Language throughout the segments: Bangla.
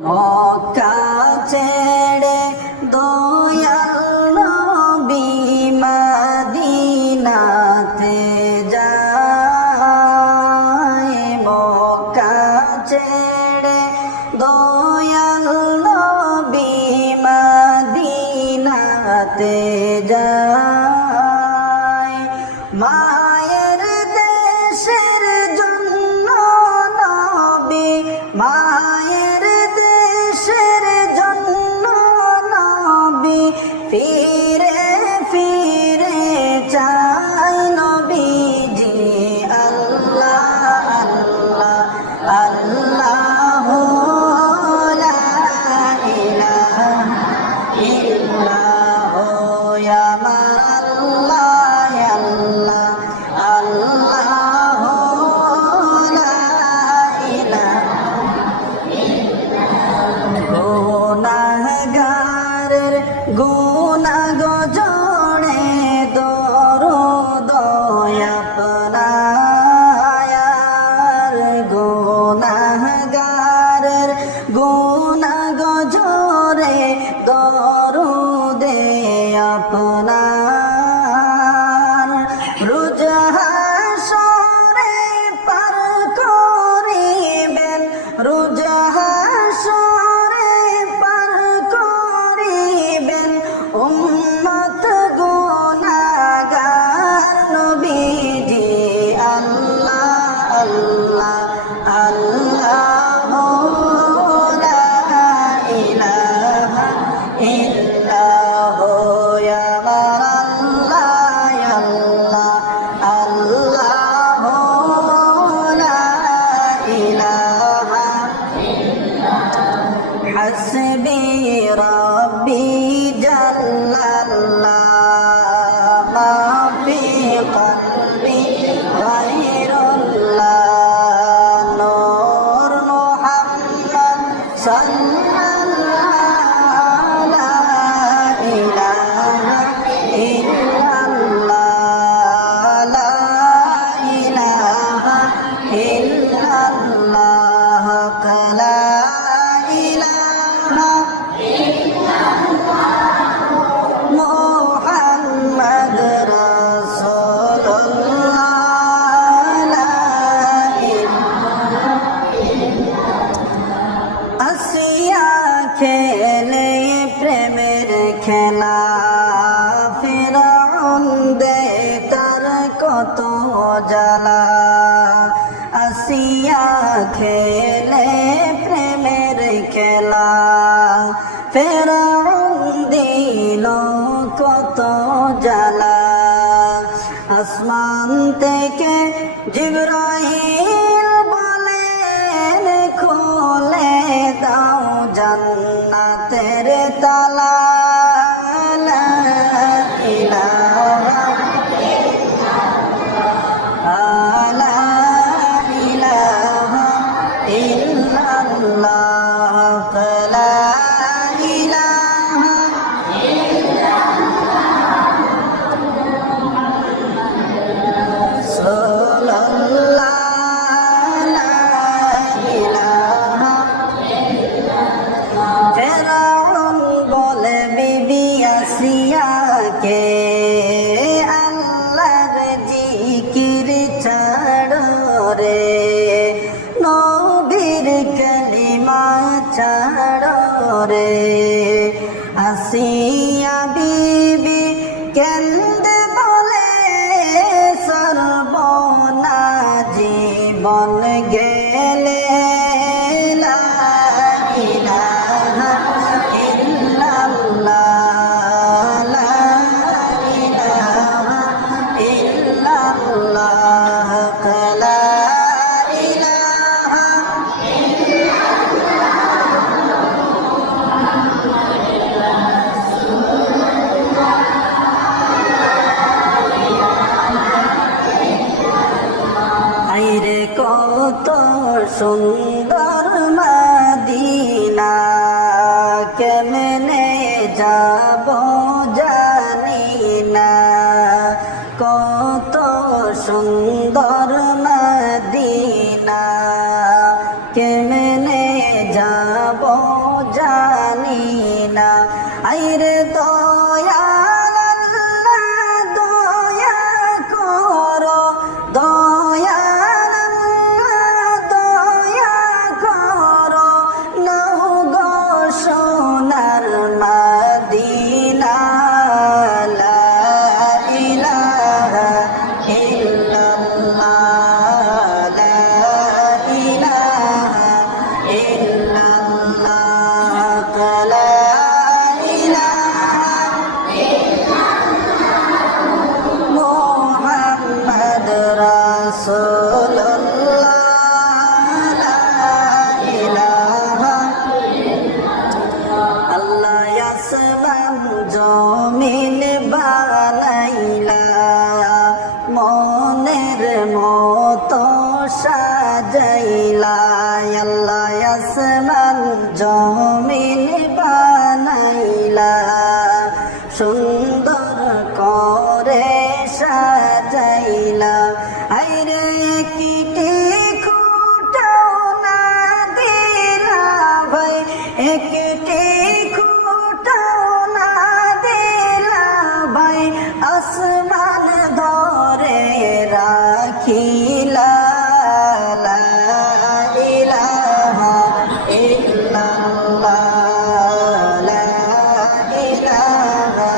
মক্কা ছেড়ে দয়াল নবী মদিনাতে যায়। মক্কা ছেড়ে দয়াল নবী মদিনাতে যায়। মায়ের দেশের জন্য নবী, মায়ের দেশের জন্য নবী ফিরে ফিরে চাই নবীজি। আল্লাহ আল্লাহ আল্লাহ লা ইলাহা ইল্লাল্লাহ ইয়া আল্লাহ আল্লাহ আল্লাহ লা ইলাহা গুনাহগারের গুনাহ জড়ে দরুদ আপনার। গুনাহগারের গুনাহ জড়ে দরুদে আপনার। রোজ হাসরে পার করিবেন, রোজ হাসরে পার করিবেন উম্মত গুনাহগার নবীজি। আল্লাহ আল্লাহ আল্লাহ লা ইলাহা ইল্লাল্লাহ ইয়া আল্লাহ আল্লাহ লা ইলাহা হাসবি রাব্বি জাল্লাল্লাহ মা ফি কলবি গায়রুল্লাহ। নূর মুহাম্মদ সাল্লাল্লাহু লা ইলাহা ইল্লাল্লাহ লা ইলাহা ইল্লাল্লাহ লা ইলাহা মুহাম্মদ রাসূলুল্লাহ লা ইলাহা। আসিয়া খেলে প্রেমের খেলা, ফিরআউন দে তার কত জ্বালা। আসিয়া খেলে প্রেমের খেলা, ফিরআউন দিল কত জ্বালা। আসমান থেকে জিবরাইল বলেন খুলে দাও জান্নাতের তালা। লা ইলাহা লা ইলাহা ইল্লাল্লাহ লা ইলাহা রাসূলুল্লাহ লা ইলাহা। ফিরআউন বলে বিবি আসিয়াকে আল্লাহর জিকির ছাড়ো রে, নবীর কালিমা ছাড়ো রে। আসিয়া বিবি কেন্দে বলে সর্বনা জীবন গেলে। লা ইলাহা ইল্লাল্লাহ লা ইলাহা ইল্লাল্লাহ লা ইলাহা। আইরে কত সুন্দর মদিনা, কেমনে যাব জানি না। কত সুন্দর মদিনা, কেমনে যাব জানি না। আইরে দয়াল আল্লাহ দয়া করো, দয়াল আল্লাহ দয়া করো, নাও গো সোনার মদিনা। লা ইলাহা ইল্লাল্লাহ, লা ইলাহা ইল্লাল্লাহ, লা ইলাহা মুহাম্মদ রাসূলুল্লাহ, লা ইলাহা। আল্লাহ আসমান জমিন বানাইলা, মনের মতো সাজাইলা। আল্লাহ আসমান জমিন বানাইলা, সুন্দর করে সাজাইলা। আইরে কিটি খুঁটাও না দিলা ভাই, একটি খুঁটাও না দিলা ভাই, আসমান ধরে রাখিলা। লা ইলাহা ইল্লাল্লাহ, লা ইলাহা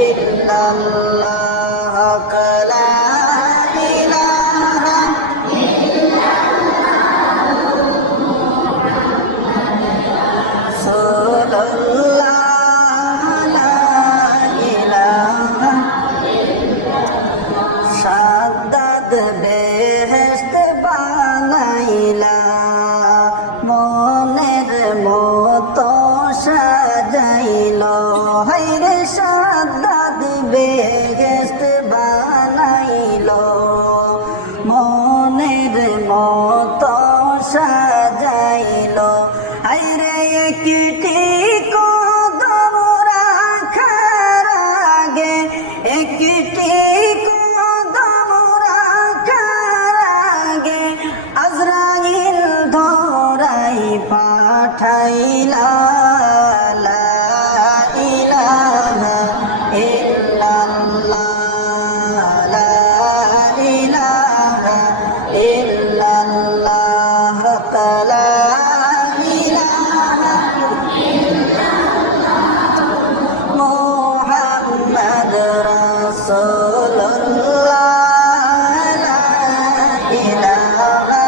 ইল্লাল্লাহ, লা ইলাহা রাসূলুল্লাহ, লা ইলাহা। সাদ্দাত বেহেশত বানাইলা, মনের মতো সাজাইল। হায়রে সাদ্দাত বেহেশত বানাইল, মনের মতো সাজাইল। হায়রে একটি কদম রাখার আগে, একটি কদম রাখার আগে, আজরাইল ধরাই পাঠাইলা। লা ইলাহা ইল্লাল্লাহ, লা ইলাহা ইল্লাল্লাহ, লা ইলাহা মুহাম্মদ রাসূলুল্লাহ, লা ইলাহা।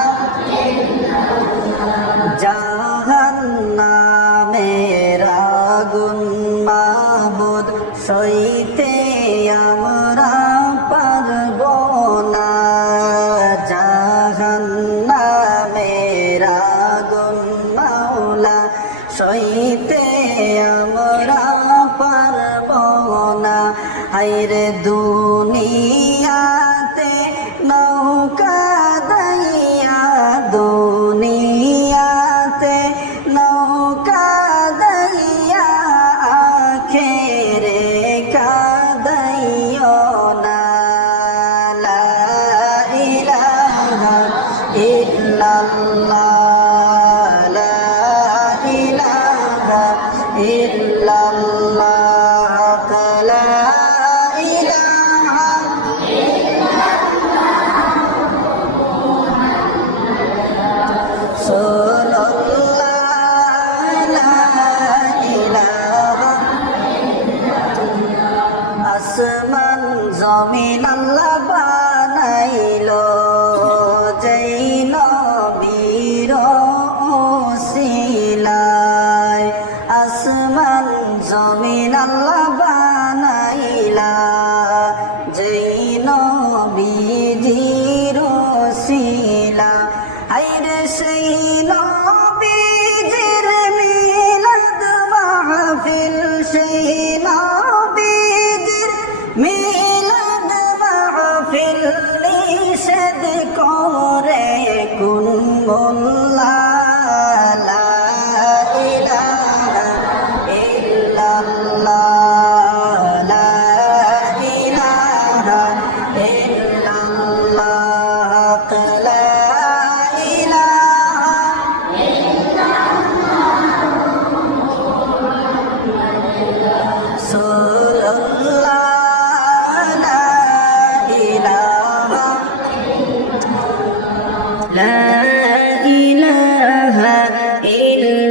জাহান্নামের আগুন মাবুদ সইতে আমরা পারব না, জাহান্নামের আগুন মাওলা সইতে আমরা পারব না। হায়রে দুনিয়াতে নৌকা দাইয়া, দুনিয়াতে নৌকা দাইয়া, আখেরে কাদাইও না। লা ইলাহা ইল্লাল্লাহ, লা ইলাহা ইল্লাল্লাহ, লা ইলাহা রাসূলুল্লাহ, লা ইলাহা। আসমান জমিন আল্লাহ বানাইলো, যেই নবীর ওসিলায়। আসমান জমিন আল্লাহ বানাইলা, যেই নবীজির ওসিলা। হায়রে সেই নবীজির মিলাদ মাহফিল, সেই নবীজির মিলাদ মাহফিল, নিষেধ করে কোন মোল্লা। লা ইলাহা ইল্লাল্লাহ,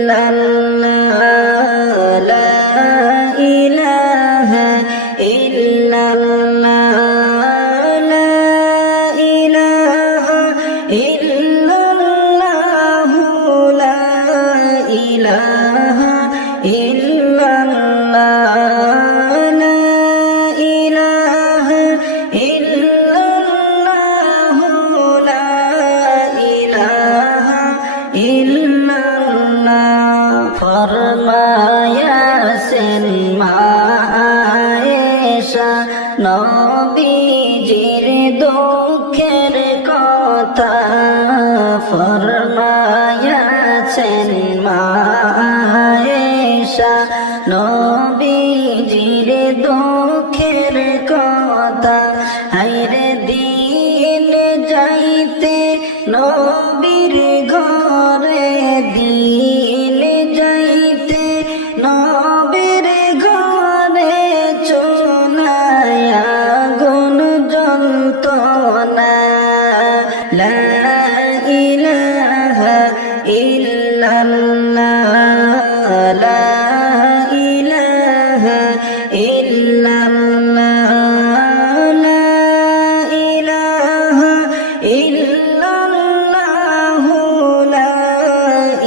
ইল্লাল্লাহ লা ইলাহা ইল্লাল্লাহ লা ইলাহা ইল্লাল্লাহ লা ইলাহা ইল্লাল্লাহ লা ইলাহা ইল্লাল্লাহ লা ইলাহা ইল্লাল্লাহ ফরমায়াছেন মা আয়েশা নবীজির দুঃখের কথা ফরমায়াছেন মা আয়েশা নবীজির দুঃখের কথা হায়রে দিন যাইতে নবীর ঘরে দিন যাইতে নবীর ঘরে চুলায় আগুন জ্বলত না লা ইলাহা ইল্লাল্লাহ লা ইলাহা ইল্লাল্লাহ লা ইলাহা ইল্লাল্লাহ লা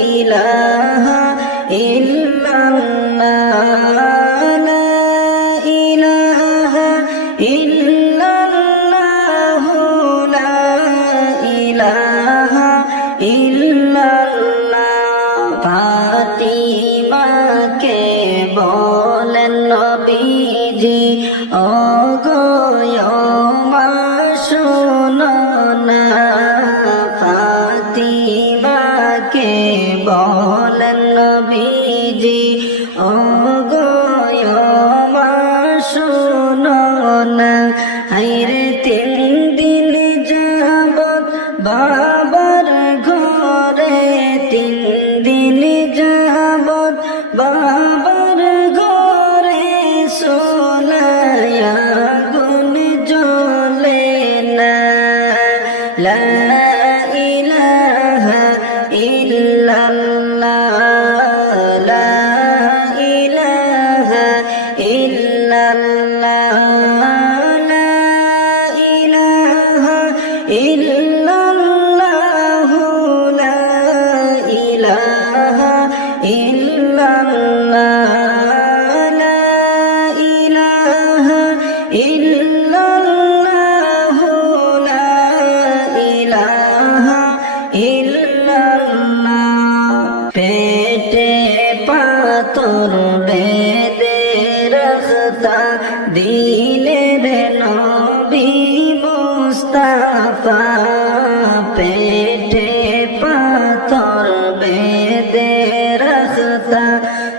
ইলাহা ইল্লাল্লাহ লা ইলাহা ইল্লাল্লাহ লা ইলাহা ইল্লাল্লাহ ফাতিমাকে বলেন নবীজি ওগো মা শোনো না ফাতিমাকে বলেন নবীজি ওগো মা শোনো না হায়রে 3 দিন যাবত বাবার ঘরে 3 দিন যাবত বাবার ঘরে চুলায় আগুন জ্বলে না লা ইলাহা ইল্লাল্লাহ লা ইলাহা ইল্লাল্লাহ লা ইলাহা ইল্লাল্লাহ লা ইলাহা ইল্লাল্লাহ লা ইলাহা ইল্লাল্লাহ লা ইলাহা ইল্লাল্লাহ পেটে পাথর বেঁধে রাখতা দিলের নবী মুস্তাফা পেটে পাথর বেঁধে রাখতা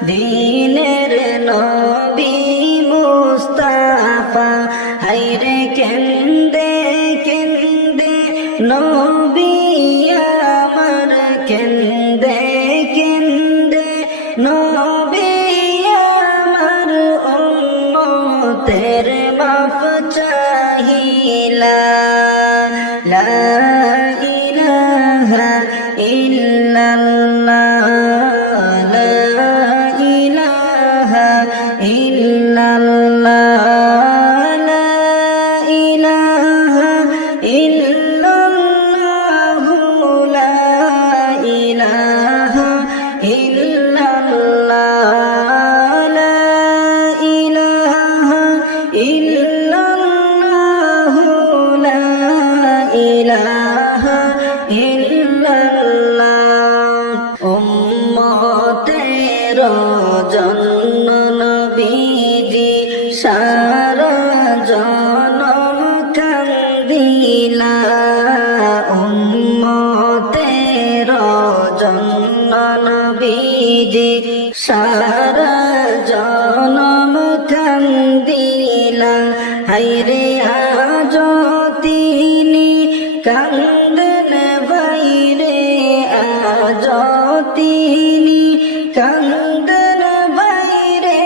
দিলের নবী মুস্তাফা হায়রে কেন্দে কেন্দে নবী আমার কেন্দে কেন্দে নবী আমার উম্মতের মাফ চাহিলা লা ইলাহা ইল্লাল্লাহ লা ইলাহা ইল্লাল্লাহ লা ইলাহা ইল্লাল্লাহ লা ইলাহা ইল্লাল্লাহ লা ইলাহা ইল্লাল্লাহ লা ইলাহা ইল্লাল্লাহ উম্মতের জন্য নবীজি সারা জনম কান্দিলা উম্মতের জন্য নবীজি সারা জনম কান্দিলা হায়রে আজ তিনি কান্দন বাইরে আজ তিনি কান্দন বাইরে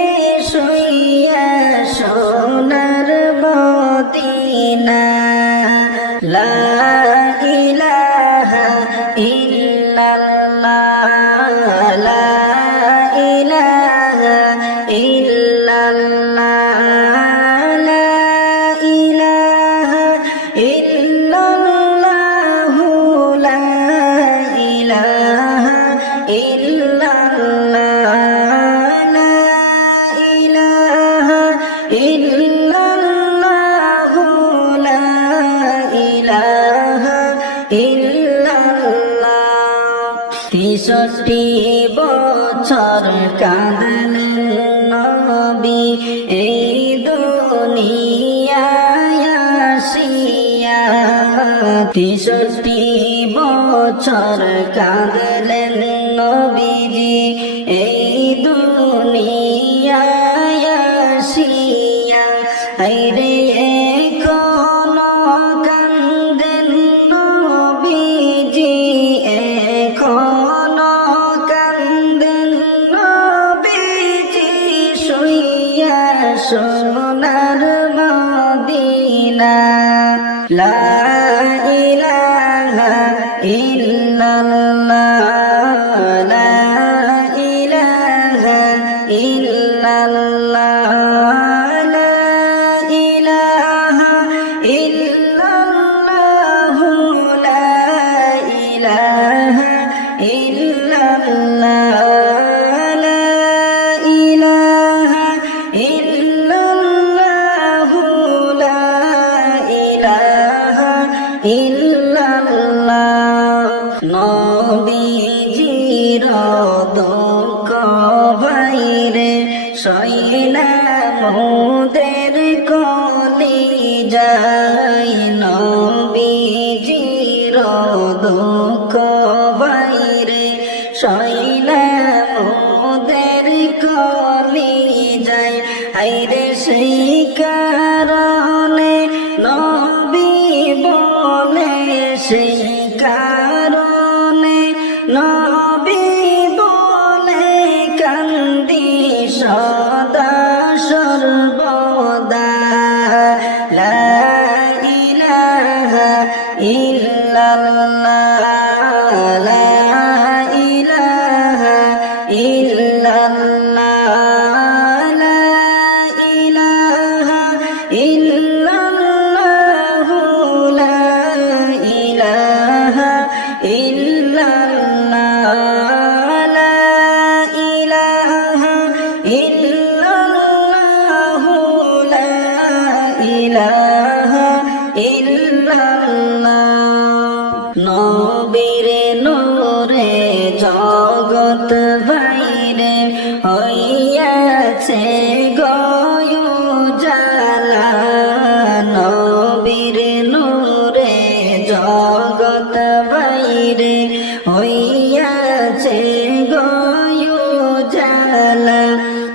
শুইয়া সোনার মদিনা লা ইলাহা ইল্লাল্লাহ লা বছর কাঁদলেন নবী এই দুনিয়ায় আসিয়া 63 বছর কাঁদলেন নবীজি এই দুনিয়ায় আসিয়া হায়রে এখনো কান্দেন নবীজি এখনো কান্দেন নবীজি শুইয়া সোনার মদিনা লা ইলাহা ইল্লাল্লাহ লা ইলাহা ইল্লাল্লাহ লা ইলাহা ইল্লাল্লাহ লা ইলাহা ইল্লাল্লাহ লা ইলাহা ইল্লাল্লাহ লা ইলাহা ইল্লাল্লাহ নবীজির দুঃখ ভাইরে সইলা মোদের কলি যাই নবীজির দুঃখ ভাইরে সইলা মোদের কলি যাই হায়রে সেই কারণে নবী বলে সেই কারণে নবী বলে কান্দি সদা সর্বদা লা ইলাহা ইল্লাল্লাহ লা ইলাহা ইল্লাল্লাহ লা ইলাহা ইল্লাল্লাহ লা ইলাহা ইল্লাল্লাহ লা ইলাহা ইল্লাল্লাহ লা ইলাহা ইল্লাল্লাহ নবীর নূরে জগৎ বাইরে হইয়াছে গয়ুজালা নবীর নূরে জগৎ বাইরে হইয়াছে গয়ুজালা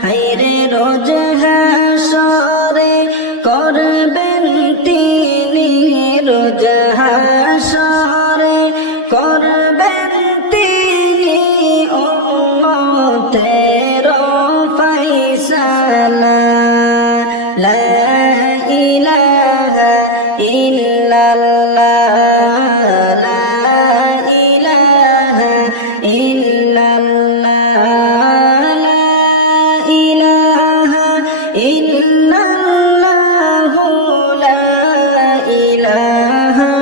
হায়রে রোজ হাসরে করবেন তিনি রোজ হাসরে করবেন তিনি উম্মতের ফায়সালা লা ইলাহা ইল্লাল্লাহ লা ইলাহা ইল্লাল্লাহ লা ইলাহা ইল্লাল্লাহ লা ইলাহা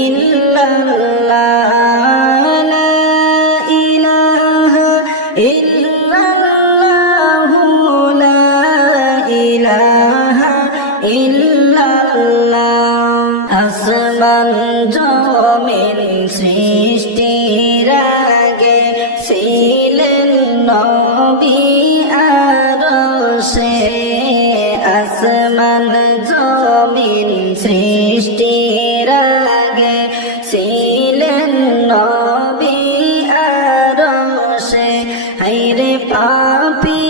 ইল্লাল্লাহ লা ইলাহা ইল্লাল্লাহ লা ইলাহা ইল্লাল্লাহ আসমান জমিন সৃষ্টির আগে ছিলেন নবী আরশে আসমান জমিন সৃষ্টির আগে ছিলেন নবী আরশে হায়রে পাপী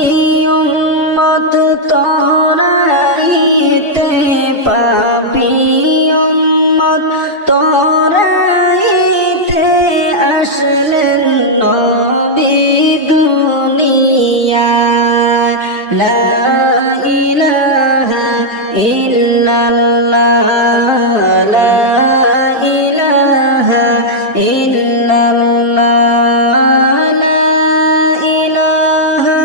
উম্মত তোরাইতে পাপী উম্মত তোরাইতে আসলেন নবী দুনিয়ায় লা ইলাহা ইল্লাল্লাহ লা ইলাহা ইল্লাল্লাহ লা ইলাহা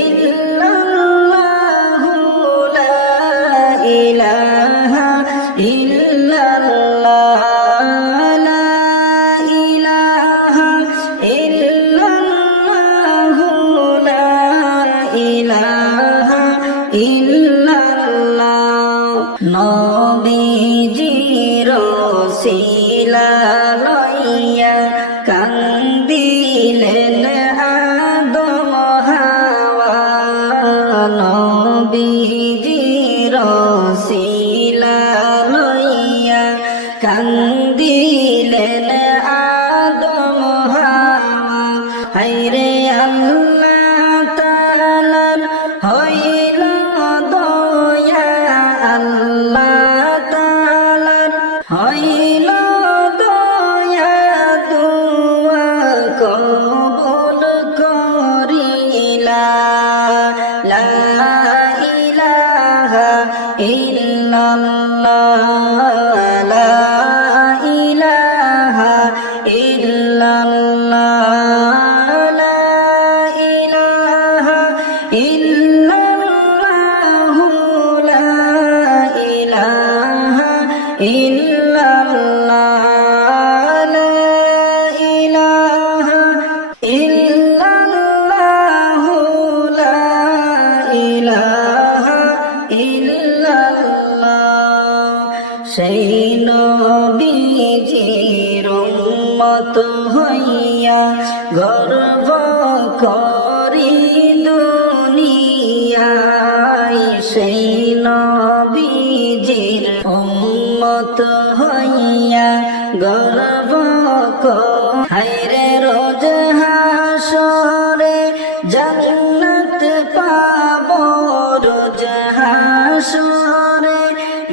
ইল্লাল্লাহ লা ইলাহা ইল্লাল্লাহ লা ইলাহা ইল্লাল্লাহ লা ইলাহা ইল্লাল্লাহ নবীজির শিলা লইয়া কান্দিলে ইল্লাল্লাহু লা ইলাহা ইল্লাল্লাহ লা ইলাহা ইল্লাল্লাহু লা ইলাহা ইল্লাল্লাহ সেই নবীজির উম্মত হইয়া গর্ব করি দুনিয়ায় সেই নবীজির উম্মত হইয়া গর্ব করি হায়রে রোজ হাসরে জান্নাত পাবো রোজ হাসরে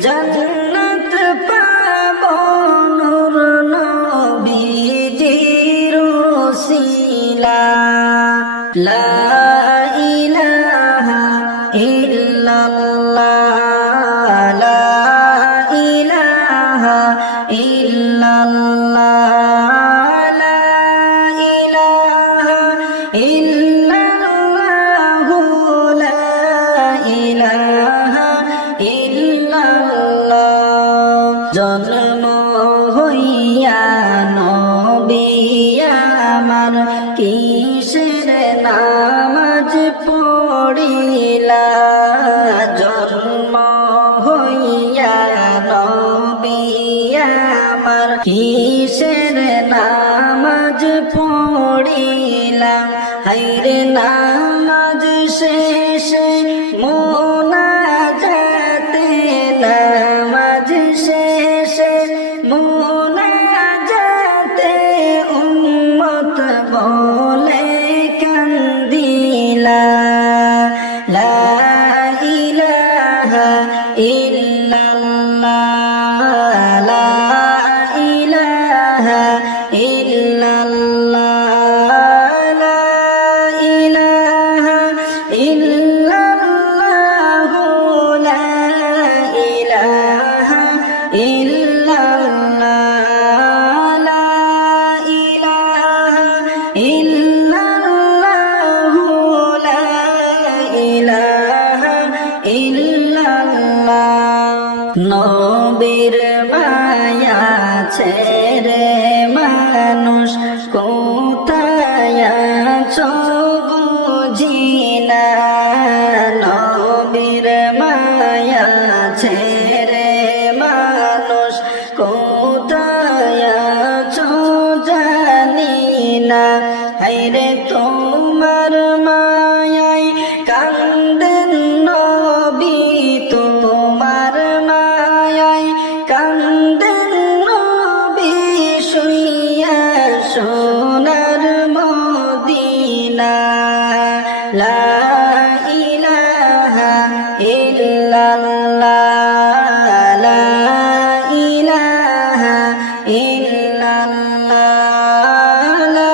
জান্নাত পাবো নূর নবীজির ওসিলা লা ইলাহা ইল্লাল্লাহ লা ইলাহা ইল্লাল্লাহ লা ইলাহা ইল্লাল্লাহু লা ইলাহা ইল্লাল্লাহ জন্ম হইয়া নবী আমার কিসের নামাজ পড়িলা জন্ম হইয়া নবী আমার কিসের নামাজ পড়িলা হায়রে নামাজ শেষে মোনাজাতে নামাজ শেষে মোনাজাতে উম্মত বলে কান্দিলা লা ইলাহা ইল্লাল্লাহ লা ইলাহা ইল্লাল্লাহ লা ইলাহা ইল্লাল্লাহ লা ইলাহা ইল্লাল্লাহ লা ইলাহা ইল্লাল্লাহ লা ইলাহা ইল্লাল্লাহ নবীর মায়া ছেড়ে মানুষ কোথায় আছো বুঝি না নবীর মায়া ছেড়ে মানুষ কোথায় আছো জানি না হায়রে তোমার মায়ায় কান্দেন নবী তোমার মায়ায় কান্দেন নবী শুইয়া সোনার মদিনা লা ইলাহা ইল্লাল্লাহ লা ইলাহা ইল্লাল্লাহ লা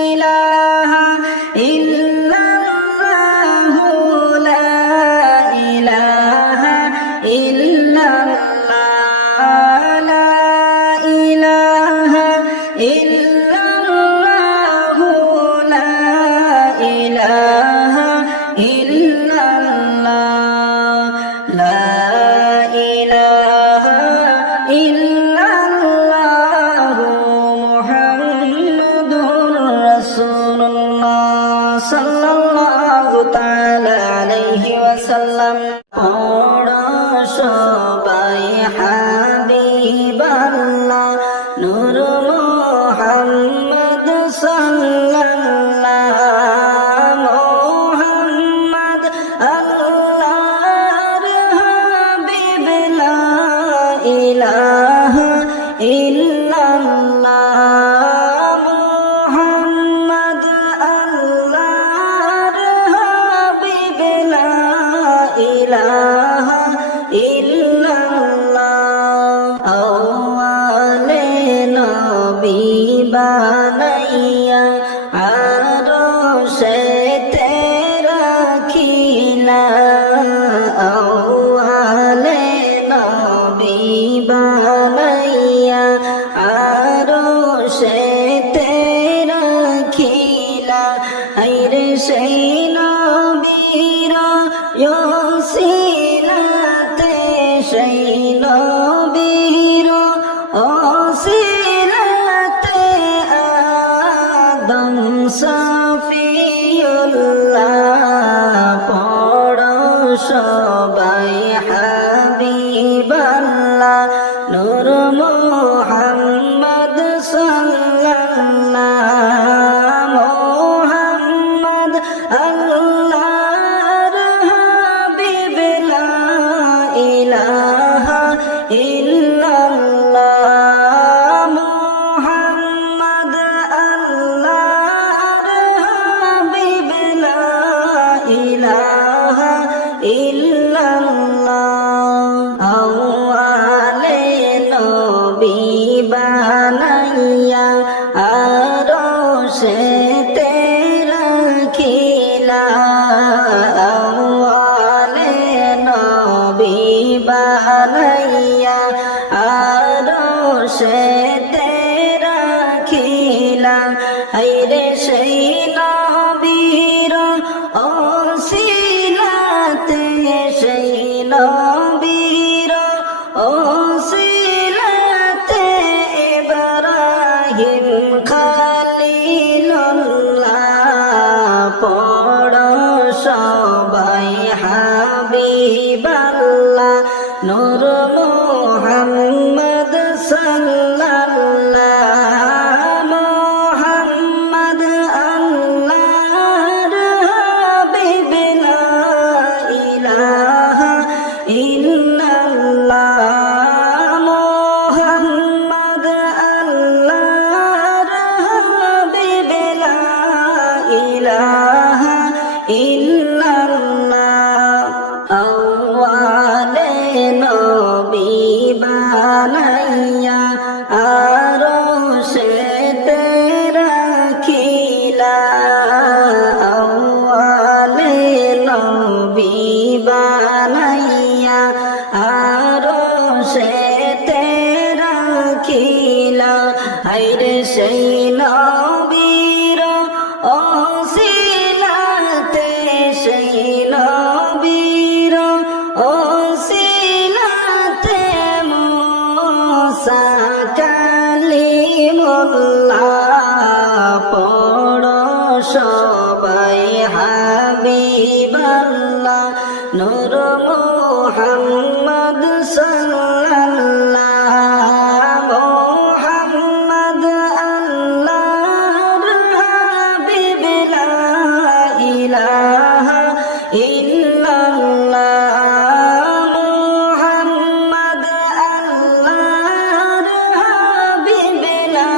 ইলাহা ইল্লাল্লাহ লা ইলাহা ইল্লাল্লাহ লা ইলাহা ইল্লাল্লাহ লা ইলাহা ইল্লাল্লাহ লা ইলাহা ইল্লাল্লাহ মুহাম্মাদুর রাসূলুল্লাহ সাল্লাল্লাহু তাআলা আলাইহি ওয়াসাল্লাম সবাই হাবিবাল্লাহ নূর মুহাম্মদ সাল্লাল্লাহ মুহাম্মদ আল্লাহর হাবিব লা ইলাহা ইল্লাল্লাহ মুহাম্মদ আল্লাহর হাবিব লা ইলাহা ইল্লাল্লাহ আওয়ালে নবী বানাইয়া আরশেতে রাখিলা আওয়ালে নবী বানাইয়া আরশেতে রাখিলা আইরে সেই নবী নবীর ওসিলাতে সেই নবীর ওসিলাতে আদম সফিউল্লাহ পড়ো সবাই হাবিবাল্লাহ নূর মুহাম্মদ সাল্লাল্লাহ মুহাম্মদ আল্লাহর হাবিব লা ইলাহা ইল্লাল্লাহ মুহাম্মদ আল্লাহর হাবিব লা ইলাহা ইল্লাল্লাহ আওয়ালে নবী বানাইয়া আরশেতে রাখিলা আওয়ালে নবী বানাইয়া আরশেতে রাখিলা হায়রে সেই নবীর ওসিলাতে সেই নবীর ওসিলাতে ইব্রাহিম খলিলুল্লাহ পড়ো সবাই হাবিবাল্লাহ নূর মুহাম্মদ সাল্লাল্লাহ মুহাম্মদ আল্লাহর হাবিব লা ইলাহা ইল্লাল্লাহ মুহাম্মদ আল্লাহর হাবিব লা ইলাহা ইল্লাল্লাহ আওয়ালে নবী বানাইয়া আরশেতে রাখিলা আওয়ালে নবী বানাইয়া আরশেতে রাখিলা হায়রে সেই নবীর ওসিলাতে সেই নবীর ওসিলাতে মুসা কালিমুল্লাহ পড়ো সবাই হাবিবাল্লাহ নূর মুহাম্মদ সাল্লাল্লাহ মুহাম্মদ আল্লাহর হাবিব লা ইলাহা ইল্লাল্লাহ মুহাম্মদ আল্লাহর হাবিব লা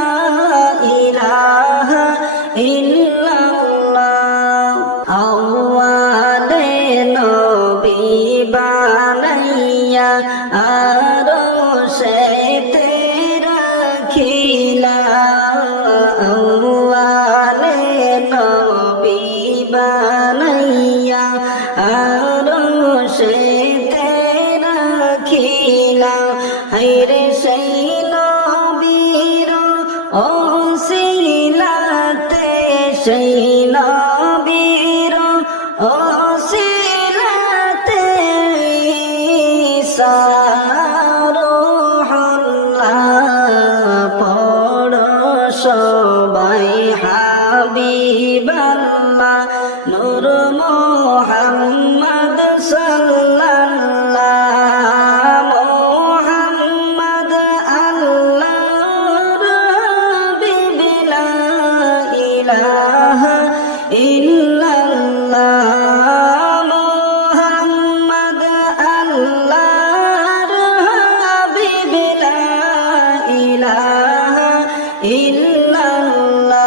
ইলাহা ইল্লাল্লাহ আওয়ালে নবী বানাইয়া আরশেতে রাখিলা আওয়ালে নবী বানাইয়া আরশেতে রাখিলা হায়রে সেই নবীর ওসিলাতে সেই নবীর ওসিলাতে ঈসা রূহুল্লাহ পড়ো সবাই হাবিবাল্লাহ নূর মুহাম্মদ সাল্লাল্লাহ মুহাম্মদ আল্লাহর হাবিব লা ইলাহা ইল্লাল্লাহ মুহাম্মদ আল্লাহর হাবিব লা ইলাহা ইল্লাল্লাহ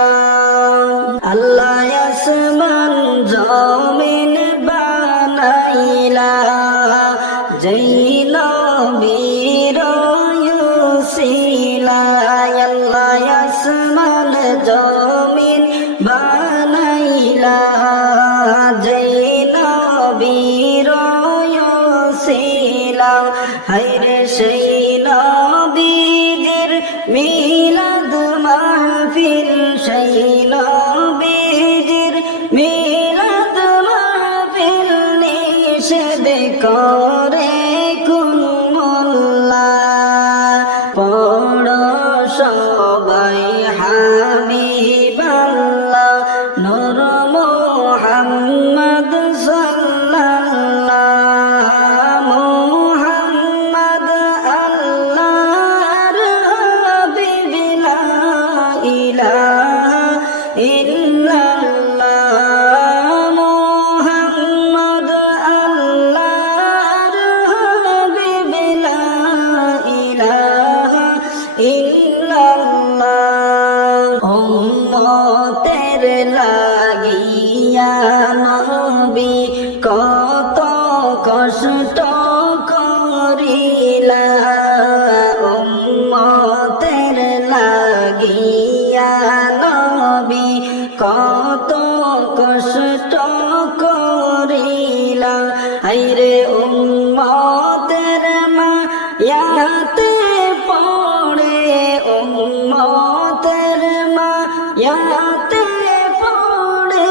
আল্লাহ আসমান জমিন বানাইলা যেই নবীর ওসিলায় আল্লাহ আসমান জমিন বানাইলা যেই নবীর ওসিলায় হায়রে সেই নবীর মিলাদ মাহফিল সেই নবীর মিলাদ মাহফিল নবী কত কষ্ট করিলা উম্মতের লাগিয়া নবী কত কষ্ট করিলা হায়রে উম্মতের মায়াতে পড়ে উম্মতের মায়াতে পড়ে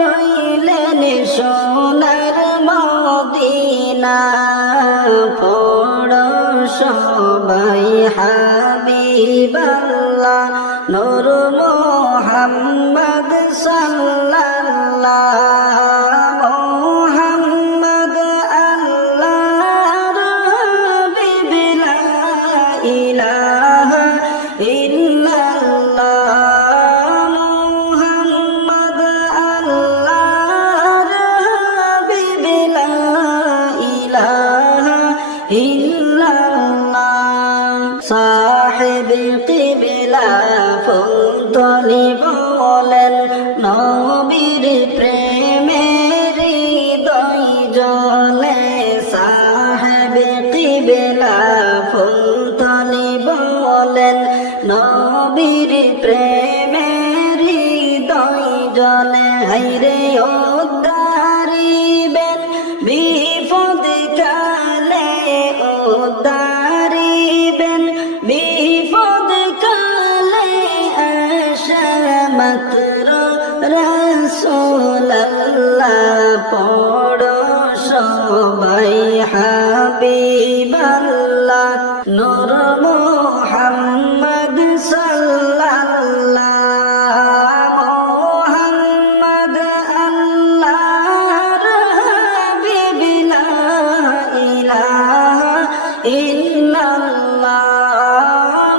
রইলেন সোনার মদিনা পড়ো সবাই হাবিবাল্লাহ নূর মুহাম্মদ সাল্লাল্লাহু মুহাম্মদ আল্লাহর হাবিব লা ইলাহা ইল্লাল্লাহ মুহাম্মদ আল্লাহর হাবিব লা ইলাহা ইল্লাল্লাহ সাহেব কিবলা ফুলতলি বলেন নবীর প্রেমের হৃদয় জ্বলে সাহেব কিবলা ফুলতলি বলেন নবীর প্রেমের হৃদয় জ্বলে হায়রে উদ্ধারিবেন বিপদ কালে উদ্ধারিবেন বিপদ কালে আশা মাত্র রাসূলুল্লাহ পড়ো সবাই হাবিবাল্লাহ নূর মুহাম্মদ সাল্লাল্লাহু মুহাম্মদ আল্লাহর হাবিব লা ইলাহা ইল্লাল্লাহ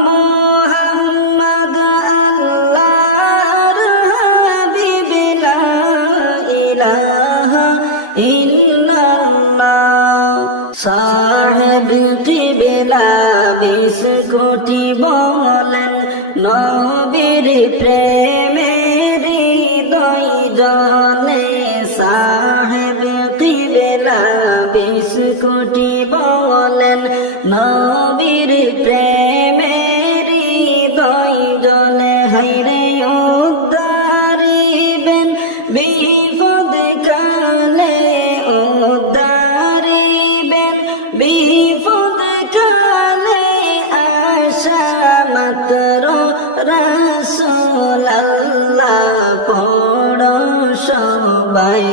মুহাম্মদ আল্লাহর হাবিব লা ইলাহা ইল্লাল্লাহ সাহেব কিবলা 20 কোটি বলেন নবীর প্রেমের হৃদয় জ্বলে সাহেব কিবলা 20 কোটি বলেন নবীর প্রেমের হৃদয় জ্বলে হায়রে উদ্ধারিবেন বিপদ কালে উদ্ধারিবেন বিপদ কালে আশা মাত্র রাসূলুল্লাহ পড়ো সবাই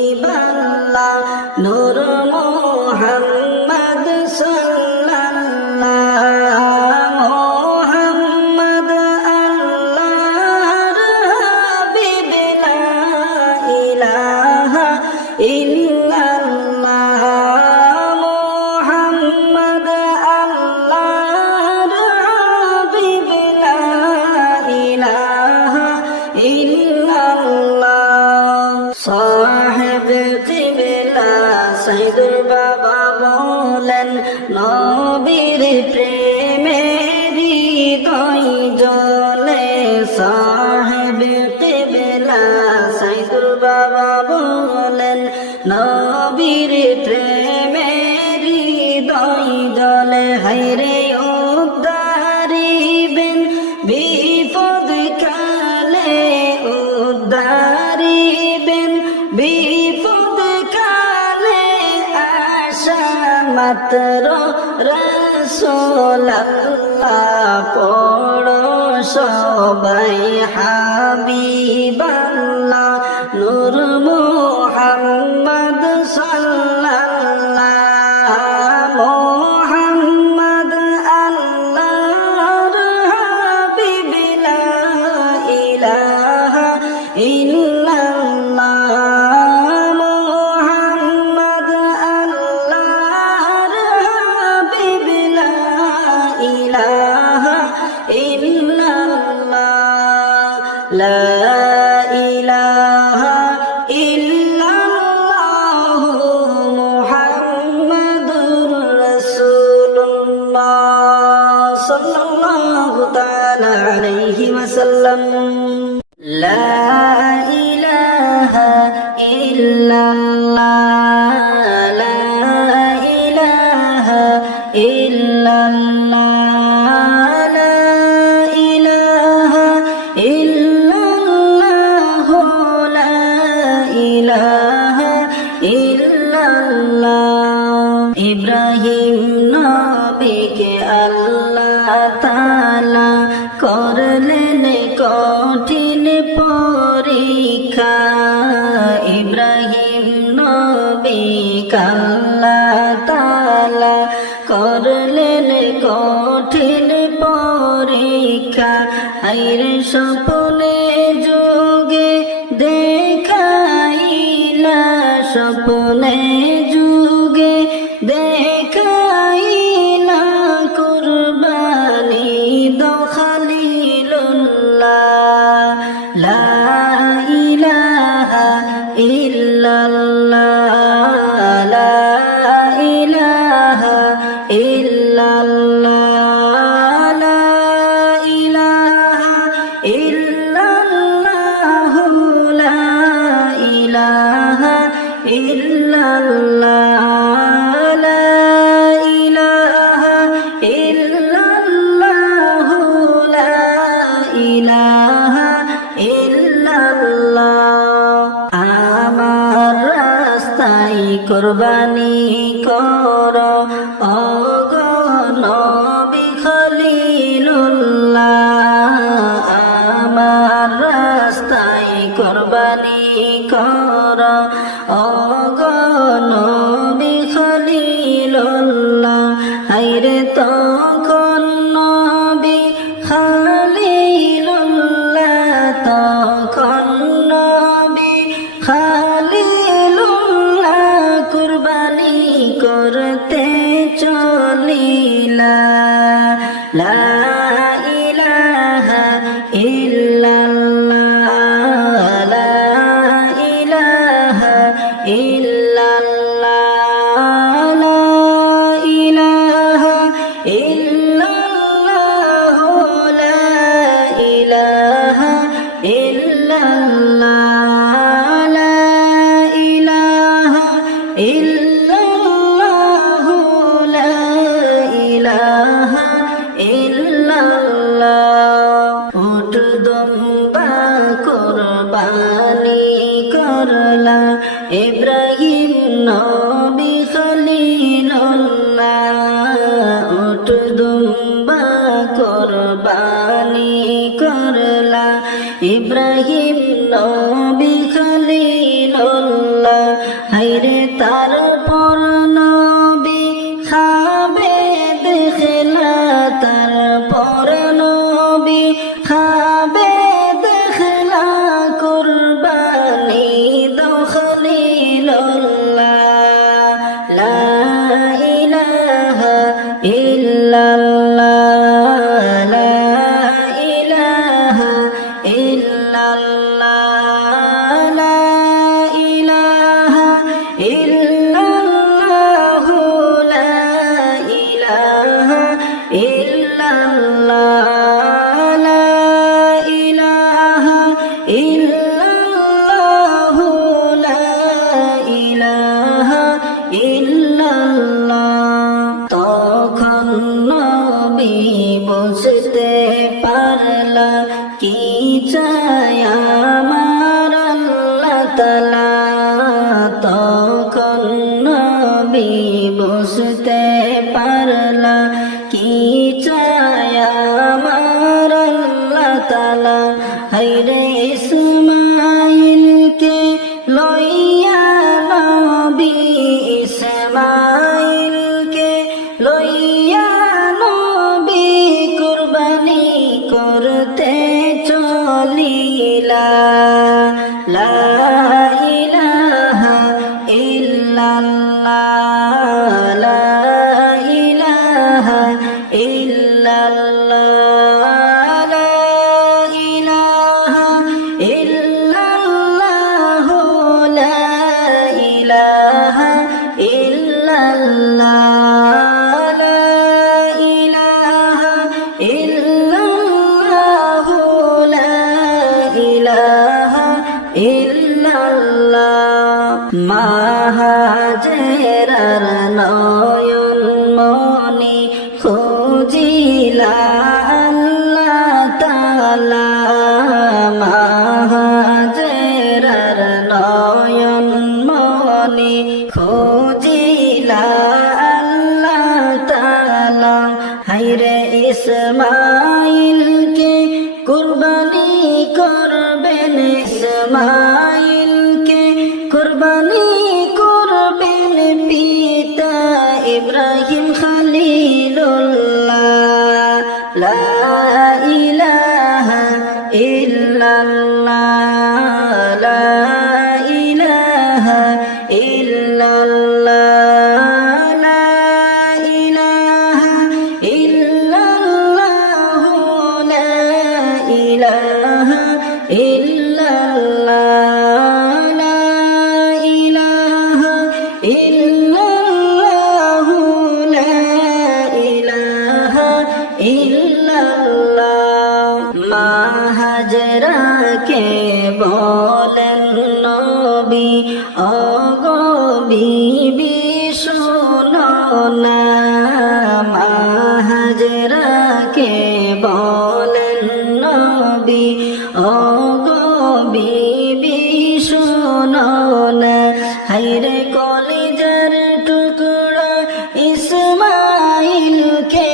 হাবিবাল্লাহ নূর মুহাম্মদ সাল্লাল্লাহু মুহাম্মদ আল্লাহর হাবিব লা ইলাহা ইল্লাল্লাহ মুহাম্মদ আল্লাহর হাবিব লা ইলাহা ইল্লাল্লাহ সাহেব কিবলা সাইদুর বাবা বলেন নবীর প্রেমের হৃদয় জ্বলে সাহেব কিবলা সাইদুর বাবা বলেন নবীর প্রেমের হৃদয় জ্বলে হায়রে উদ্ধারিবেন বিপদ কালে উদ্ধারিবেন বিপদ কালে আশা মাত্র রাসূলুল্লাহ পড়ো সবাই হাবিবাল্লাহ নূর মুহাম্মদ সাল্লাল্লাহু মুহাম্মদ আল্লাহর হাবিব লা ইলাহা ইল্লাল্লাহ মুহাম্মদ আল্লাহর হাবিব লা ইলাহা ইল্লাল্লাহ লা ইলাহা ইল্লাল্লাহ মুহাম্মাদুর রাসূলুল্লাহ সাল্লাল্লাহু তাআলা আলাইহি ওয়াসাল্লাম লা ইলাহা ইব্রাহিম নবীকে আল্লাহ তাআলা করলেন কঠিন পরীক্ষা। ইব্রাহিম নবীকে আল্লাহ তাআলা করলেন কঠিন পরীক্ষা। আইরে স্বপ্নে যুগে দেখাইলা, স্বপ্নে যুগে দেখাইলা কুরবানি দাও খলিলুল্লাহ। লা ইলাহা ইল্লাল্লাহ, লা ইলাহা ইল্লাল্লাহ, লা ইলাহা ইল্লাল্লাহ, লা ইলাহা ইল্লাল্লাহ, লা ইলাহা ইল্লাল্লাহ, লা ইলাহা ইল্লাল্লাহ। আমার রাস্তায় কুরবানি করো ওগো নবী খলিলুল্লাহ। আমার রাস্তায় কুরবানি করো ওগো নবী খলিলুল্লাহ। হায়রে তখন নবী খলিলুল্লাহ, তখন নবী খলিলুল্লাহ কুরবানি করতে চলিলা। লা ইলাহা ইল্লাল্লাহ, লা ইলাহা ইল্লাল্লাহ, লা ইলাহা ইল্লাল্লাহ, লা ইলাহা ইল্লাল্লাহ, লা ইলাহা ইল্লাল্লাহ, লা ইলাহা ইল্লাল্লাহ। উট দুম্বা কুরবানি করলা ইব্রাহিম নবী খলিলুল্লাহ। উট দুম্বা কুরবানি করলা ইব্রাহিম নবী খলিলুল্লাহ। হায়রে তারপর নবী খাবে দেখলা, তারপর নবী খাবে দেখলা কুরবানি দাও খলিলুল্লাহ। লা ইলাহা ইল্লাল্লাহ, লা ইলাহা ইল্লাল্লাহ, লা ইলাহা ইল্লাল্লাহ, লা ইলাহা ইল্লাল্লাহ, লা ইলাহা ইল্লাল্লাহ, লা ইলাহা ইল্লাল্লাহ। তখন নবী বুঝতে পারলা কি চায় আমার আল্লাহ তাআলা। তখন নবী বুঝতে পারলা কি চায় আমার আল্লাহ তাআলা। হায়রে ইসমাইলকে লইয়া নবী, ইসমাইলকে লইয়া নবী কুরবানি করতে চলিলা। লা ইলাহা ইল্লাল্লাহ, লা ইলাহা ইল্লাল্লাহ, লা ইলাহা ইল্লাল্লাহ, লা ইলাহা ইল্লাল্লাহ, লা ইলাহা ইল্লাল্লাহ, লা ইলাহা ইল্লাল্লাহ। মা হাজেরার নয়ন মনি খুঁজিলা আল্লাহ তাআলা। মা হাজেরার নয়ন মনি খুঁজিলা ইসমাইলকে কুরবানি করবেন, ইসমাইলকে কুরবানি করবেন পিতা ইব্রাহিম খলিলুল্লাহ। লা ইলাহা ইল্লাল্লাহ, লা ইলাহা ইল্লাল্লাহ, লা ইলাহা ইল্লাল্লাহ, লা ইলাহা ইল্লাল্লাহ, লা ইলাহা ইল্লাল্লাহ, লা ইলাহা ইল্লাল্লাহ। মা হাজরাকে বলেন নবী, ওগো বিবি শোনো না। মা হাজরাকে বলেন নবী, ওগো বিবি শোনো না। হায়রে কলিজার টুকরা ইসমাইলকে,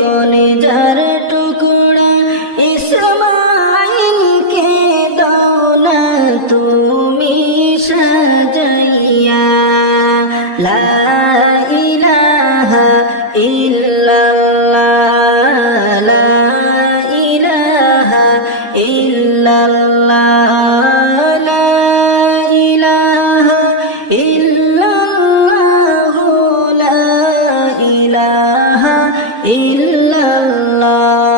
কলিজার টুকরা ইসমাইলকে দাও না তুমি সাজাইয়া। লা ইলাহা ইল্লাল্লাহ, লা ইলাহা ইল্লাল্লাহ, লা ইলাহা ইল্লাল্লাহ, লা ইলাহা ইল্লাল্লাহ,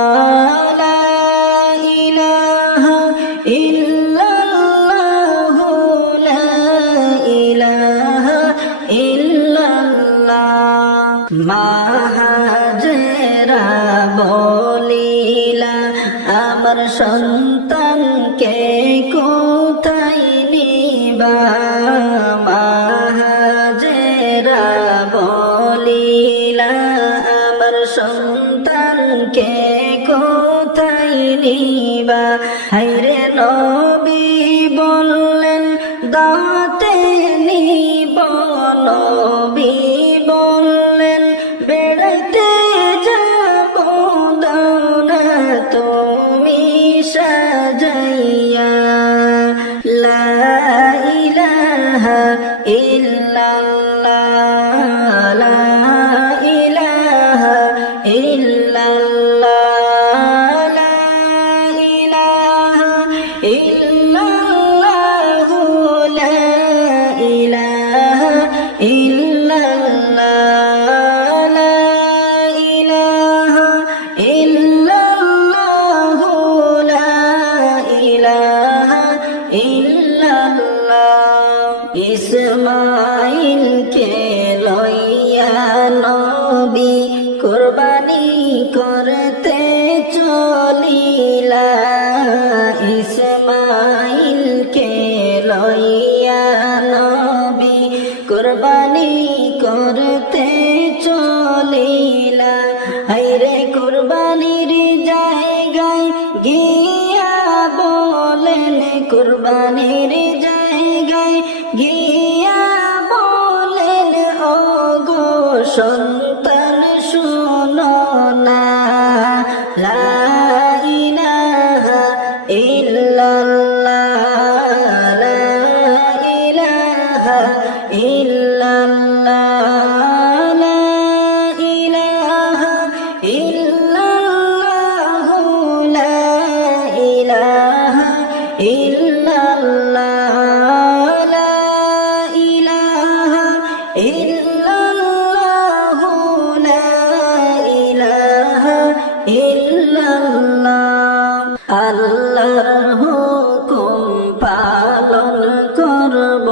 লা ইলাহা ইল্লাল্লাহ, লা ইলাহা ইল্লাল্লাহ। মা হাজেরা বলিলা, আমার সন্তানকে কোথায় নিবা। মা হাজেরা বলিলা, আমার সন্তানকে কোথায় নিবা। হায়রে নবী বললেন দাতে নিব, নবী বললেন বেড়াইতে যাব, দাও না তুমি সাজাইয়া। লা ইলাহা ইল্লাল্লাহ, লা ইলাহা ইল্লাল্লাহ, লা ইলাহা ইল্লাল্লাহ, লা ইলাহা ইল্লাল্লাহ, লা ইলাহা ইল্লাল্লাহ, লা ইলাহা ইল্লাল্লাহ। ইসমাইলকে লইয়া নবী কুরবানি করতে চলিলা, ইসমাইলকে লইয়া নবী কুরবানি করতে চলিলা। হায়রে কুরবানির জায়গায় গিয়া বলেন, কুরবানির জায়গায় গিয়া বলেন, ওগো সন্তান শোনো না। লা ইলাহা ইল্লাল্লাহ, লা ইলাহা ইল্লাল্লাহ, লা ইলাহা ইল্লাল্লাহ, লা ইলাহা ইল্লাল্লাহ, লা ইলাহা ইল্লাল্লাহ, লা ইলাহা ইল্লাল্লাহ। আল্লাহর হুকুম পালন করব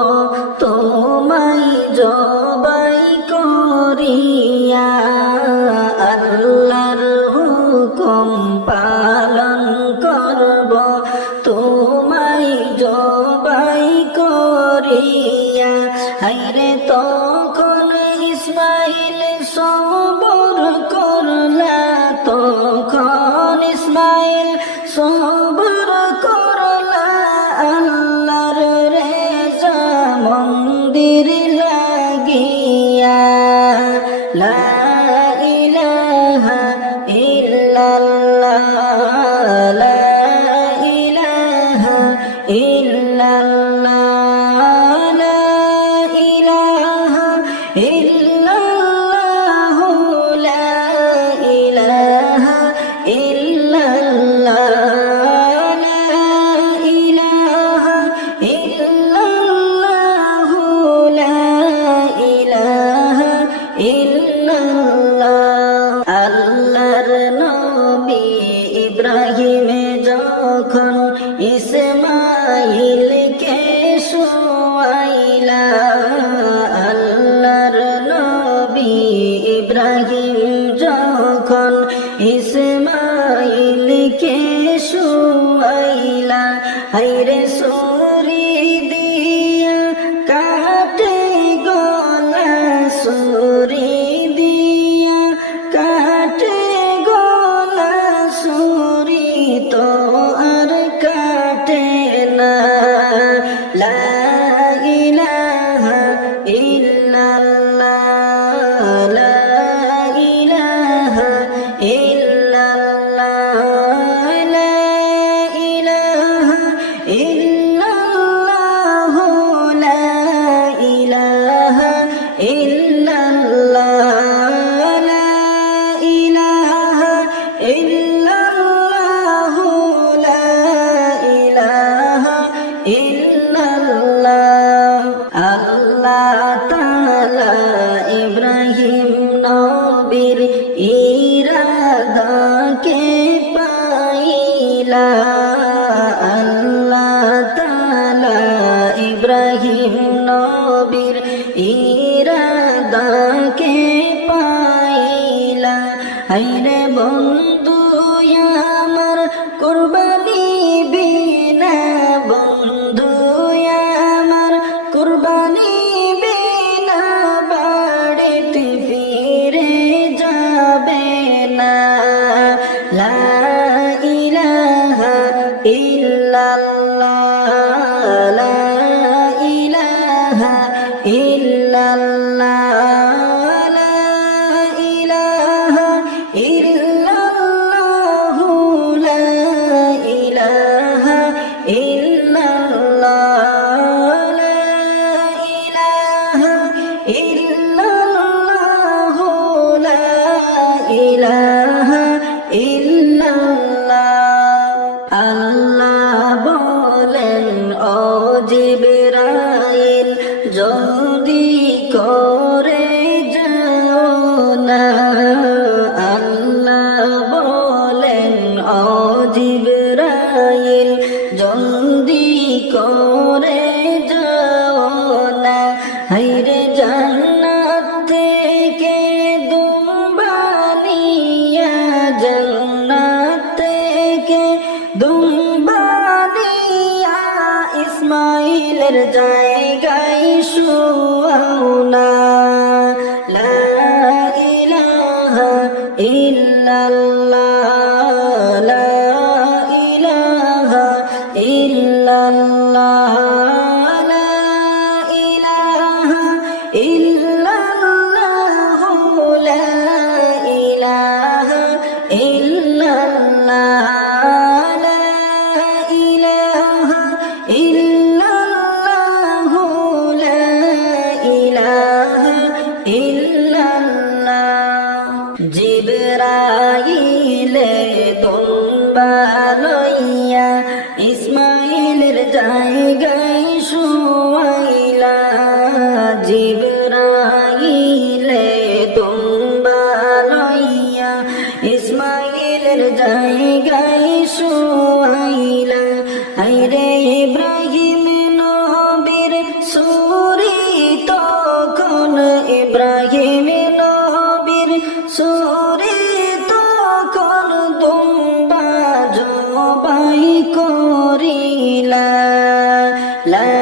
তোমায় জবাই করিয়া। আল্লাহর হুকুম পালন করব তোমায় জবাই করিয়া। হায়রে তখন ইসমাইল সবর করলা, তখন ইসমাইল সবর করলা। আল্লাহর রেজা মন্দির লাগিয়া। লা ইলাহা ইল্লা রেখে শুয়াইলা, হাইরে সুরি দিয়া কাটে গলা, সুরি দিয়া কাটে গলা, সুরি তো আর কাটে না। লা ইলাহা ইল্লাল্লাহ, লা ইলাহা ইল্লাল্লাহ, লা ইলাহা ইল্লাল্লাহ, লা ইলাহা ইল্লাল্লাহ, লা ইলাহা ইল্লাল্লাহ, লা ইলাহা ইল্লাল্লাহ। আল্লাহ তাআলা ইব্রাহিম নবীর ইরাদাকে পাইলা, আল্লাহ তাআলা ইব্রাহিম নবীর ইরাদাকে পাইলা, হাইরে বন্ধু আমার কুরবানি বিনা, বন্ধু আমার কুরবানি বিনা বাড়িতে ফিরে যাবে না। লা ইলাহা ইল্লাল্লাহ, লা ইলাহা ইল্লাল্লাহ, লা ইলাহা ইল্লাল্লাহ, লা ইলাহা ইল্লাল্লাহ, লা ইলাহা ইল্লাল্লাহ, লা ইলাহা ইল্লাল্লাহ। আল্লাহ বলেন ও জিবরাইল জলদি করে যাও না, আল্লাহ বলেন ও জিবরাইল জলদি করে যাও না, হাইরে জান্নাত থেকে দুম্বানিয়া, জান্নাত থেকে দুম্বানিয়া ইসমাইলের জায়গায় শুয়াও না। লা ইলাহা ইল্লাল্লাহ, লা ইলাহা ইল্লাল্লাহ, লা ইলাহা ইল্লাল্লাহ, লা ইলাহা ইল্লাল্লাহ, লা ইলাহা ইল্লাল্লাহ, লা ইলাহা ইল্লাল্লাহ। জিবরাইলে দুম্বা লইয়া ইসমাইলের জায়গায় শুয়াইলা, জিবরাইলে দুম্বা লইয়া ইসমাইলের জায়গায় শুয়াইলা, হাইরে ইব্রাহিম নবীর সুরি তখন, ইব্রাহিম নবীর সুরি তখন দুম্বা জবাই করিলা। লা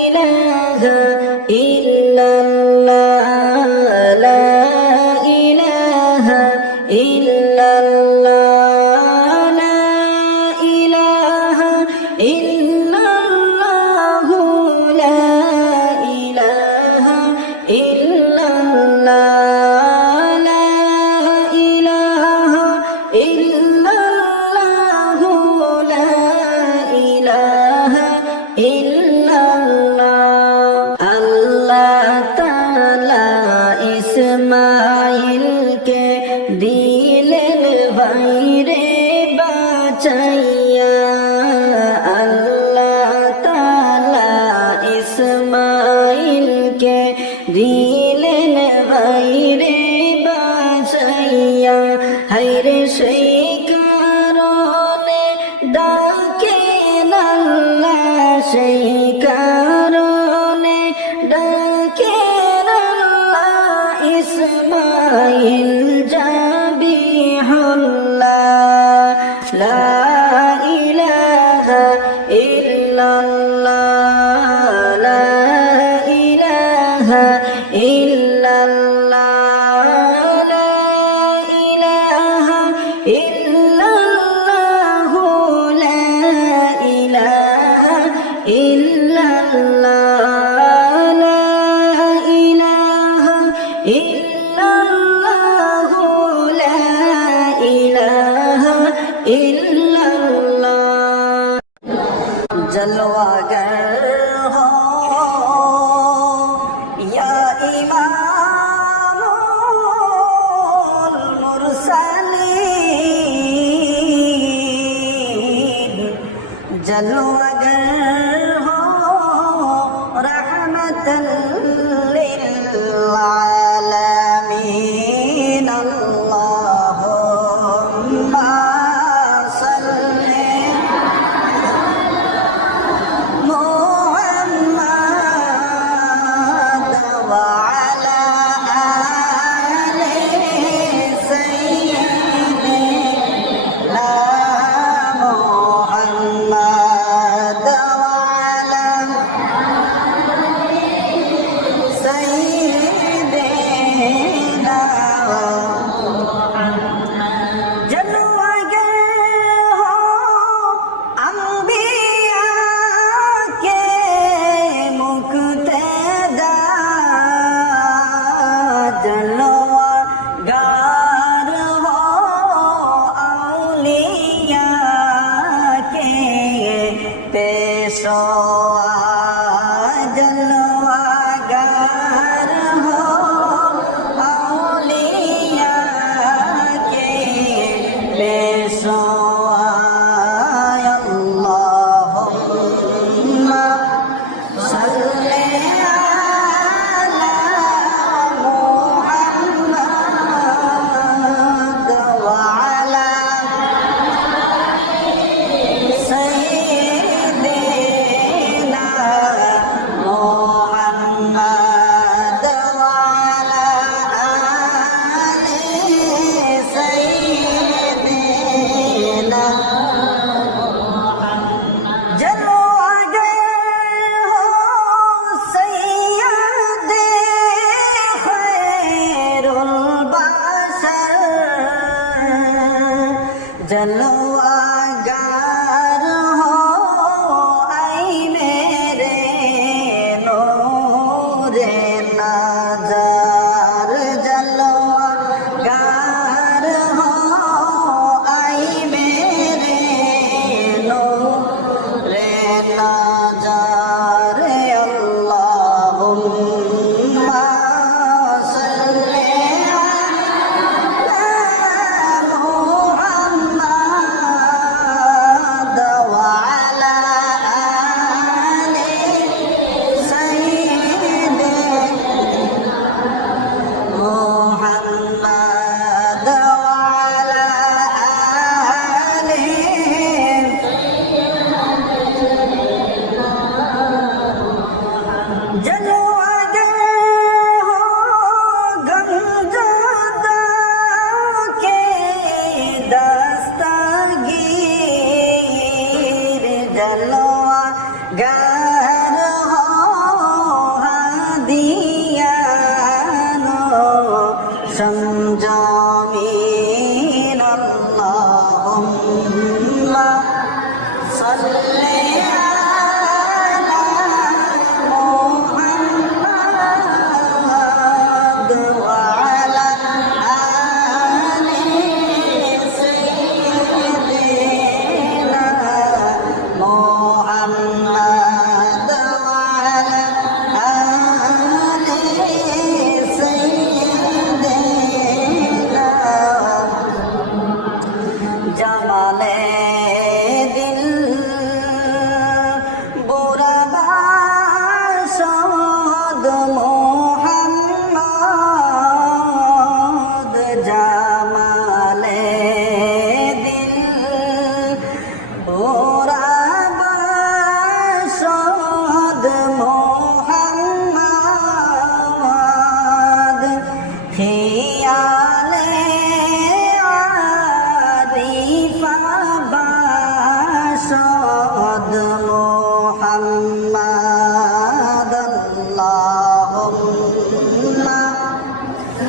ইলাহা ইল্লাল্লাহ, লা ইলাহা ইল্লাল্লাহ, লা ইলাহা ইল্লাল্লাহ, লা ইলাহা ইল্লাল্লাহ, লা ইলাহা ইল্লাল্লাহ, লা ইলাহা ইল্লাল্লাহ। আল্লাহ তাআলা ইসমাইলকে দিলেন ভাইরে বাঁচাইয়া, আল্লাহ তাআলা ইসমাইলকে দিলেন ভাইরে বাঁচাইয়া, হাইরে সেই কারণে ডাকেন আল্লাহ, সেই কারণে ডাকেন আল্লাহ ইসমাইল জাবিহুল্লাহ। ইল্লাল্লাহ লা ইলাহা ইল্লাল্লাহ লা ইলাহা ইল্লাল্লাহ লা ইলাহা ইল্লাল্লাহ লা ইলাহা ইল্লাল্লাহ জলওয়াগার হো ইয়া ইমামুল মুরসালিন জলওয়াগার হো রহমতাল লিল আলামিন আল্লাহুম্মা সাল্লি মুহাম্মাদ ওয়া আলা আলি সাইয়্যিদিনা মুহাম্মাদ ওয়া আলা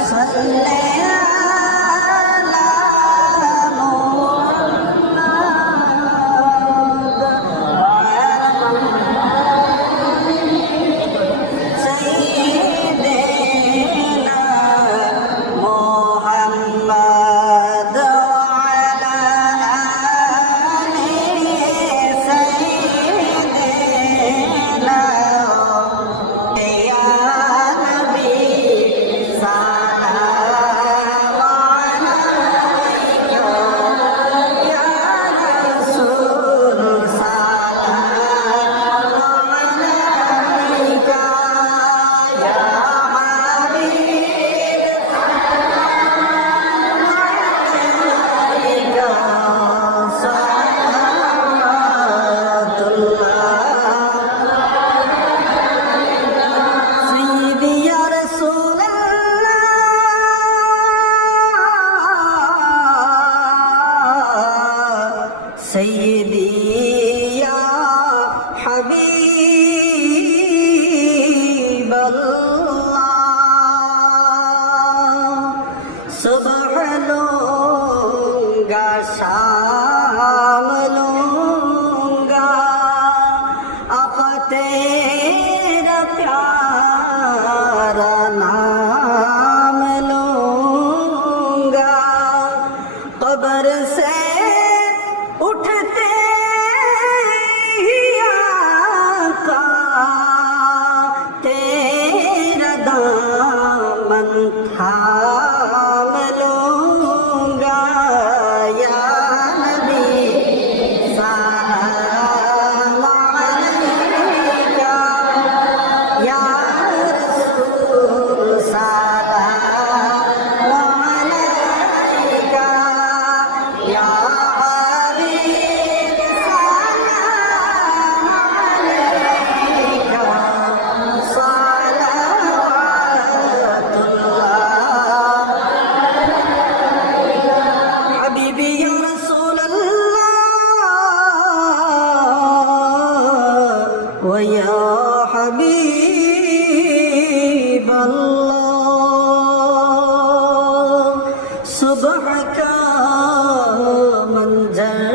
صل على محمد سيدنا محمد وعلى آل سيدنا يا نبي سلام عليك يا رسول سلام عليك يا حبيب عليك صلوات الله سيدي يا رسول الله سيدي يا حبيب الله صبح لونگا شام لونگا آقا تیرا پیارا نام لونگا قبر سے اٹھتے ہی آقا تیرا دامن تھام لونگا یا نبی سلام علیکا یا رسول سلام علیکا یا حبیب سلام علیکا صلوات الله حبيبي يا رسول الله ويا حبيب الله صبح کا منظر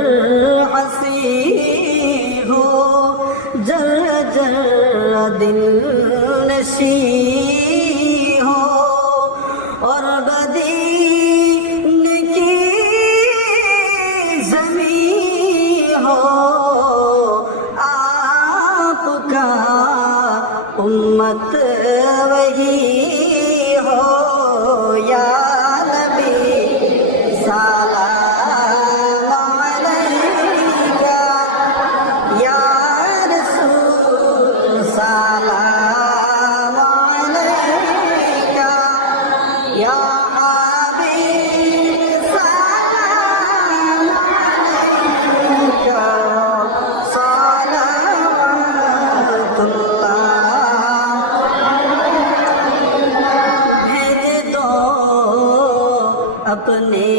ہنسی ہو جر جر دل نشی ہو اور بدین کی زمین ہو آپ کا امت وہی ہو یا نبی سلام علیکا یا رسول سلام علیکا یا حبیب سلام علیکا صلوات اللہ بھیج دو اپنے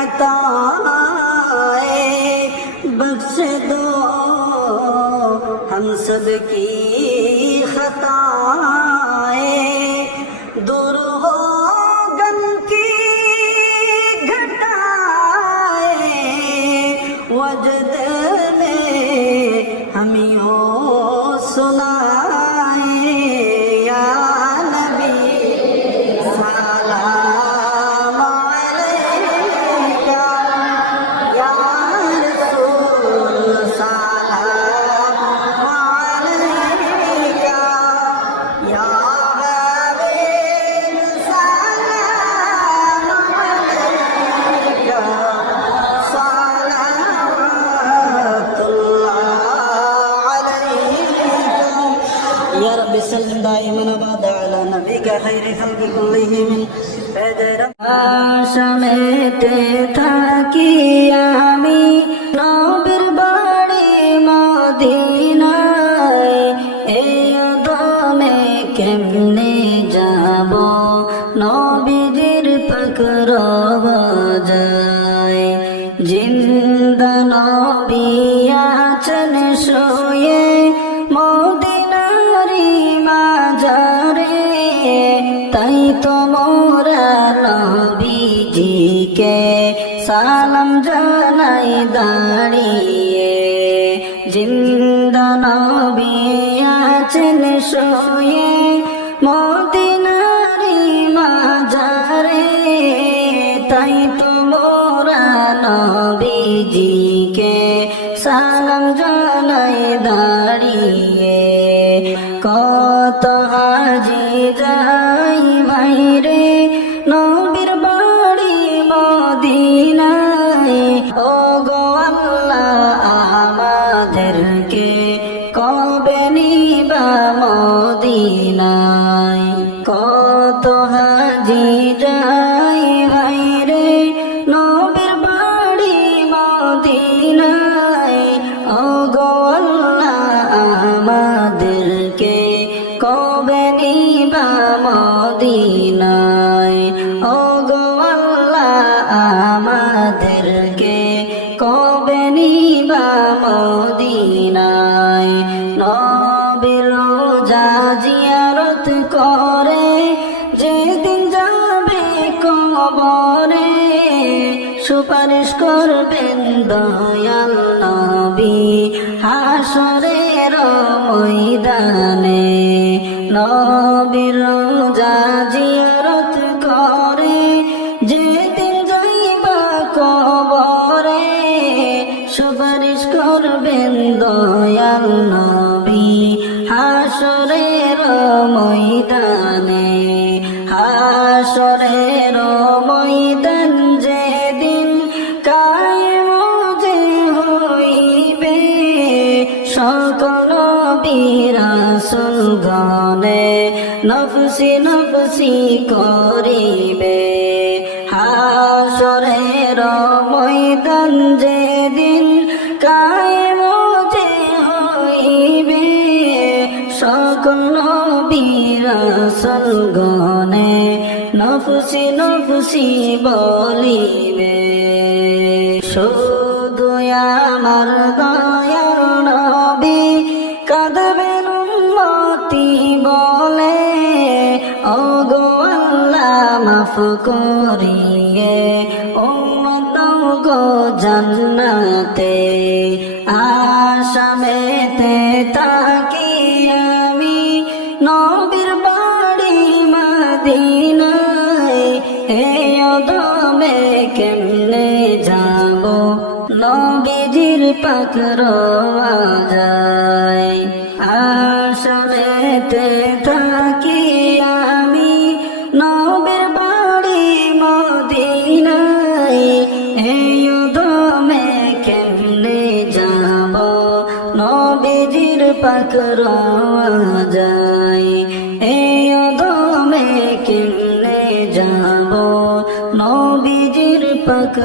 عطائے بخش دو ہم سب کی خطائیں دور ہو غم کی گھٹائیں وجد میں ہم یوں سنائیں یا نبی سلام علیکا یا رسول سلام علیکا یا حبیب سلام علیکا صلوات الله علیکا یا رب سلم دائما بعد على نبيك خير خلق كلهم আসামেতে থাকি আমি নবীর বাড়ি মদিনায় এই দমে কেমনে যাব নবীজির পাক রওজায় জিন্দা নবী আছেন শুয়ে মদিনারি মাজারে তাই তো নবীজিকে সালাম জানাই দাঁড়িয়ে জিন্দা নবী আছেন শুয়ে মদিনারি মাজারে তাই তো মোরা নবীজিকে সালাম জানাই দাঁড়িয়ে কত হাজি যাই বাইরে নবীর বাড়ি মদিনায় ও গো আল্লাহ আমাদেরকে কবে নিবা মদিনায় কত হাজি যাই বাইরে নবীর বাড়ি মদিনায় ও গো আল্লাহ আমাদেরকে কবে নিবা মদিনায় ও গো আল্লাহ আমাদেরকে কবে নিবা মদিনায় নবীর রোজা জিয়ারত করে যেদিন যাবে কবরে সুপারিশ করবেন দয়াল নবী হাসরের ময়দানে নবীর রোজা জিয়ারত করে যেদিন যাইবা কবরে সুপারিশ করবেন দয়াল নবী হাসরের ময়দানে হাসরের ময়দান যেদিন কায়েম যে হইবে সকল বিরাসুল গণে নফসি নফসি করিবে হাসরের ময়দান যেদিন কায়েম যে হইবে সকল বিরাসুল গণে নফসি নফসি বলিবে শুধু আমার দয়ার নবী কাঁদবেন উম্মতি বলে ও গো আল্লাহ মাফ করিয়ে উম্মত গো জান্নাতে আসামেতে তাকি আমি নবীর বাড়ি মদিনায় এই অদমে কেমনে যাব নবীজির পাক রওজায় আসামেতে থাকি আমি নবীর বাড়ি মদিনায় এই অদমে কেমনে যাব নবীজির পাক রওজায় এই অদমে কেমনে যাব নবীজির পাক